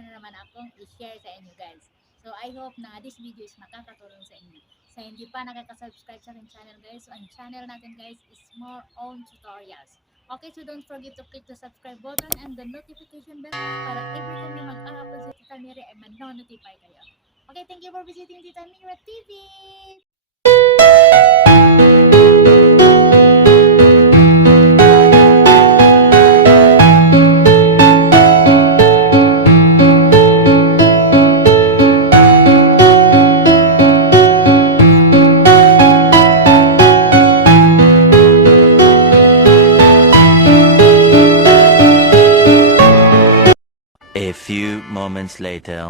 meron na naman akong i-share sa inyo guys. So I hope na this video is makakatulong sa inyo. Sa hindi pa nakaka-subscribe sa aking channel guys, so ang channel natin guys is more on tutorials. Okay, so don't forget to click the subscribe button and the notification bell para every time na mag-upload si Tita Mira ay man-notify kayo. Okay, thank you for visiting Tita Mira TV! A few moments later.